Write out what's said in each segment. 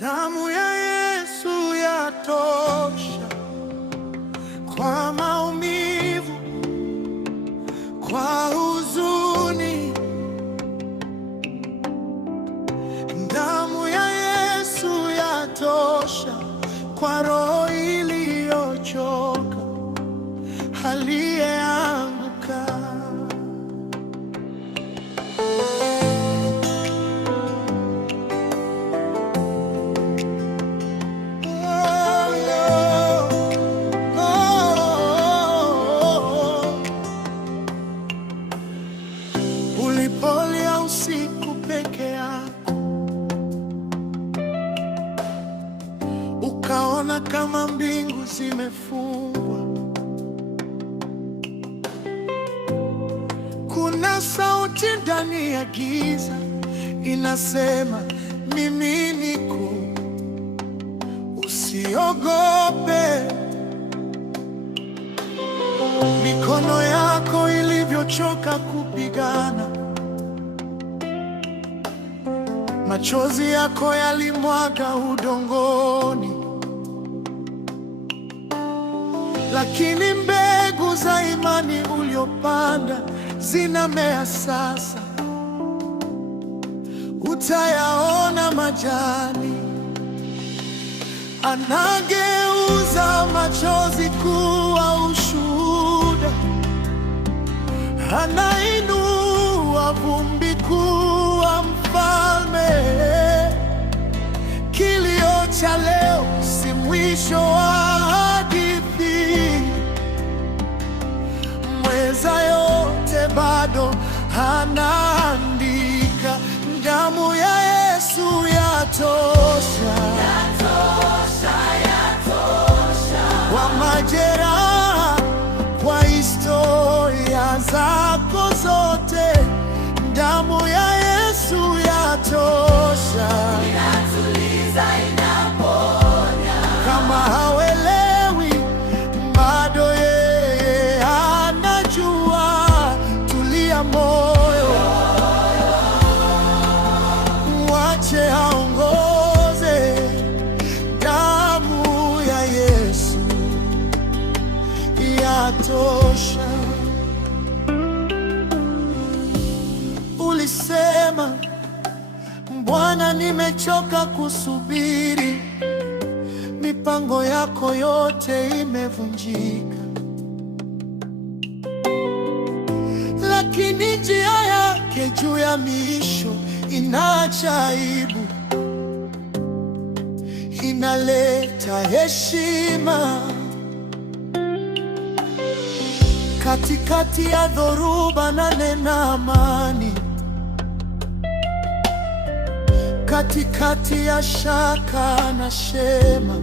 Damu ya Yesu yatosha kwa maumivu, kwa huzuni. Damu ya Yesu yatosha kwa roho iliyochoka, aliyeanguka. Ulipolia usiku peke yako, ukaona kama mbingu zimefungwa. Kuna sauti ndani ya giza inasema, mimi niko, usiogope. Mikono yako ilivyochoka kupigana, machozi yako yalimwaga udongoni, lakini mbegu za imani uliopanda zinamea sasa. Utayaona majani. Anageuza machozi kuwa ushuhuda, anainua vumbi kuwa mfalme. Kilio cha leo si mwisho wa hadithi, mweza yote bado anaandika. Damu ya Yesu yatosha, kwa majeraha, kwa historia zako zote. Damu ya Yesu yatosha, inatuliza, inaponya. Kama hawelewi bado yeye anajua. Tulia moyo, mwache aongoze. Damu ya Yesu yatosha. Ulisema, Bwana, nimechoka kusubiri, mipango yako yote imevunjika. Lakini njia yake juu ya miisho inaacha aibu, inaleta heshima. Katikati ya dhoruba nanena amani, katikati ya shaka na shema.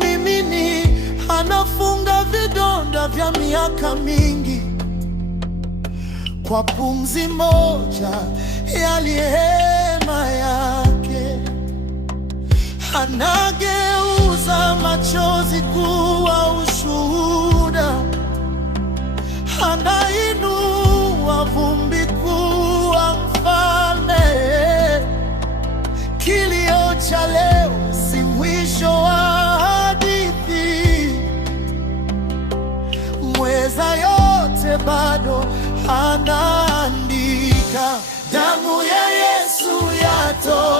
Mimi anafunga vidonda vya miaka mingi kwa pumzi moja ya rehema yake. Anageuza machozi kuwa ushuhuda, anainua vumbi kuwa mfalme. Kilio cha leo si mwisho wa hadithi, mweza yote bado anaandika. Damu ya Yesu yatosha,